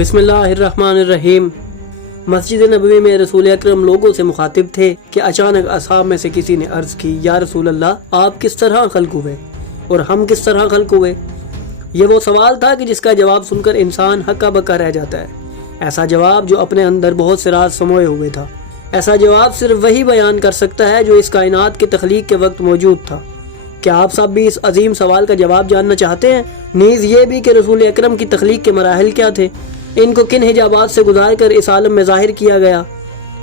बिस्मिल्लाहिर्रहमानिर्रहीम। मस्जिद नबवी में रसूल अकरम लोगों से मुखातिब थे कि अचानक असहाब में से किसी ने अर्ज़ की, या रसूल अल्लाह, आप किस तरह खल्क हुए और हम किस तरह खल्क हुए? ये वो सवाल था कि जिसका जवाब सुनकर इंसान हक्का बक्का रह जाता है। ऐसा जवाब जो अपने अंदर बहुत से राज समोए हुए था। ऐसा जवाब सिर्फ वही बयान कर सकता है जो इस कायनात की तख्लीक के वक्त मौजूद था। क्या आप सब भी इस अजीम सवाल का जवाब जानना चाहते हैं? नीज़ ये भी कि रसूल अकरम की तख्लीक के मराहिल क्या थे, इनको किन हिजाबात से गुजार कर इस आलम में ज़ाहिर किया गया?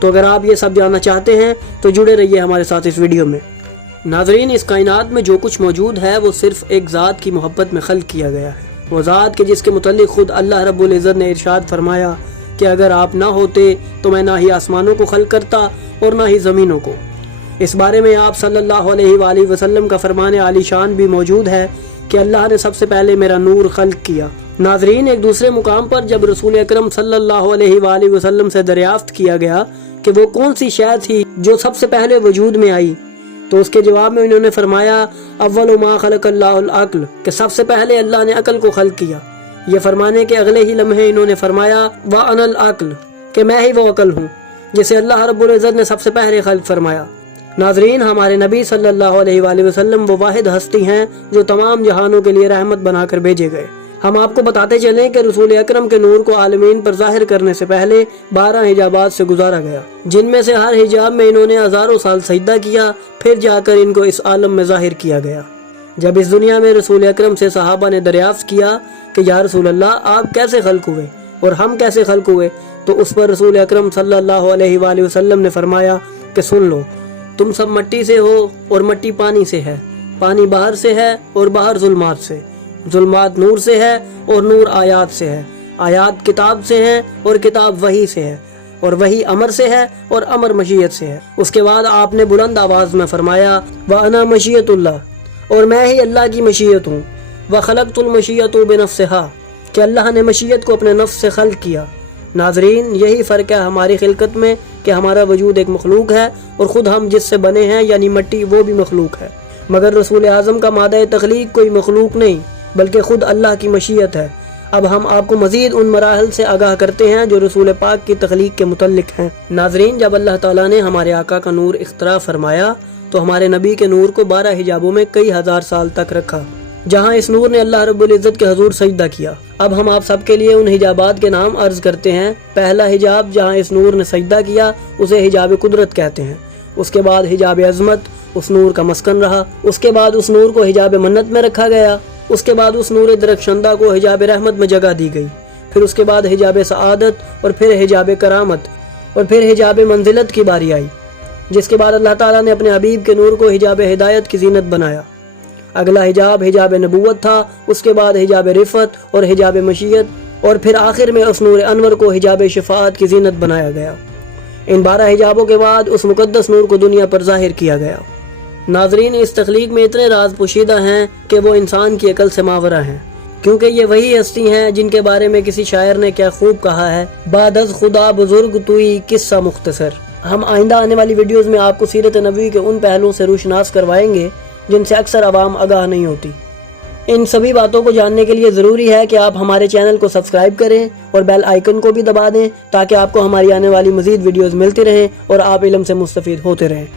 तो अगर आप ये सब जानना चाहते हैं तो जुड़े रहिए हमारे साथ इस वीडियो में। नाज़रीन, इस कायनात में जो कुछ मौजूद है वो सिर्फ एक ज़ात की मोहब्बत में खल्क किया गया है। वो ज़ात के जिसके मुतल्लिक़ खुद अल्लाह रब्बुल इज़्ज़त ने इरशाद फरमाया कि अगर आप ना होते तो मैं ना ही आसमानों को खल्क करता और ना ही ज़मीनों को। इस बारे में आप सल्लल्लाहु अलैहि वसल्लम का फरमान आलीशान भी मौजूद है कि अल्लाह ने सबसे पहले मेरा नूर खल्क किया। नाज़रीन, एक दूसरे मुकाम पर जब रसूल अकरम सल्लल्लाहु अलैहि वसल्लम से दरियाफ्त किया गया कि वो कौन सी शय थी जो सबसे पहले वजूद में आई, तो उसके जवाब में उन्होंने फरमाया, अव्वलु मा खलक़ल्लाहुल अक़्ल, कि सबसे पहले अल्लाह ने अक़ल को खल्क किया। ये फरमाने के अगले ही लम्हे इन्होंने फरमाया, व अनल अक़्ल, कि मैं ही वो अक़ल हूँ जिसे अल्लाह रब्बुल इज़्ज़त ने सबसे पहले खल्क फरमाया। नाज़रीन, हमारे नबी सल्लल्लाहु अलैहि वसल्लम वो वाहिद हस्ती हैं जो तमाम जहानों के लिए रहमत बनाकर भेजे गए। हम आपको बताते चलें कि रसूल अकरम के नूर को आलमीन पर ज़ाहिर करने से पहले 12 हिजाबात से गुजारा गया, जिनमें से हर हिजाब में इन्होंने हज़ारों साल सजदा किया, फिर जाकर इनको इस आलम में ज़ाहिर किया गया। जब इस दुनिया में रसूल अकरम से सहाबा ने दरियाफ्त किया कि या रसूल अल्लाह, आप कैसे खल्क हुए और हम कैसे खल्क हुए, तो उस पर रसूल अकरम सल्लल्लाहु अलैहि वसल्लम ने फरमाया कि सुन लो, तुम सब मट्टी से हो और मट्टी पानी से है, पानी बाहर से है और बाहर जुल्मात से, जुल्मात नूर से है और नूर आयात से है, आयात किताब से है और किताब वही से है, और वही अमर से है और अमर मशीयत से है। उसके बाद आपने बुलंद आवाज़ में फरमाया, व अना मशीयतुल्लाह, और मैं ही अल्लाह की मशीयत हूँ। व खलक़तुल मशीयतु बिनफ़्सिहा, कि अल्लाह ने मशीयत को अपने नफ्स से खल्क किया। नाज़रीन, यही फ़र्क है हमारी खिलकत में कि हमारा वजूद एक मखलूक है और ख़ुद हम जिससे बने हैं यानी मट्टी, वो भी मखलूक है। मगर रसूल आज़म का मादा तख्लीक कोई मखलूक नहीं बल्कि ख़ुद अल्लाह की मशीयत है। अब हम आपको मज़ीद उन मराहल से आगाह करते हैं जो रसूल पाक की तख्लीक के मुतल्लिक़ हैं। नाज़रीन, जब अल्लाह ताला ने हमारे आका का नूर इख्तरा फरमाया तो हमारे नबी के नूर को 12 हिजाबों में कई हज़ार साल तक रखा, जहाँ इस नूर ने अल्लाह रब्बुल इज़्ज़त के हजूर सजदा किया। अब हम आप सबके लिए उन हिजाबात के नाम अर्ज करते हैं। पहला हिजाब जहाँ इस नूर ने सजदा किया उसे हिजाब कुदरत कहते हैं। उसके बाद हिजाब अज़मत उस नूर का मस्कन रहा। उसके बाद उस नूर को हिजाब मन्नत में रखा गया। उसके बाद उस नूर दरख्शंदा को हिजाब रहमत में जगह दी गई। फिर उसके बाद हिजाब सआदत और फिर हिजाब करामत और फिर हिजाब मंजिलत की बारी आई, जिसके बाद अल्लाह ताला ने अपने हबीब के नूर को हिजाब हिदायत की जीनत बनाया। अगला हिजाब हिजाब नबूवत था, उसके बाद हिजाब रिफ़त और हिजाब मशीयत, और फिर आखिर में उस नूर अनवर को हिजाब शफाअत की जीनत बनाया गया। इन 12 हिजाबों के बाद उस मुकद्दस नूर को दुनिया पर ज़ाहिर किया गया। नाज़रीन, इस तख्लीक में इतने राज पोशीदा हैं कि वो इंसान की अकल से मावरा हैं, क्योंकि ये वही हस्ती हैं जिनके बारे में किसी शायर ने क्या खूब कहा है, बादज़ खुदा बुजुर्ग तुई किस्सा मुख्तसर। हम आइंदा आने वाली वीडियोज़ में आपको सीरत नबवी के उन पहलुओं से रोशनास करवाएंगे जिनसे अक्सर आवाम आगाह नहीं होती। इन सभी बातों को जानने के लिए ज़रूरी है कि आप हमारे चैनल को सब्सक्राइब करें और बेल आइकन को भी दबा दें, ताकि आपको हमारी आने वाली मज़ीद वीडियोज़ मिलती रहें और आप इल्म से मुस्तफ़ीद होते रहें।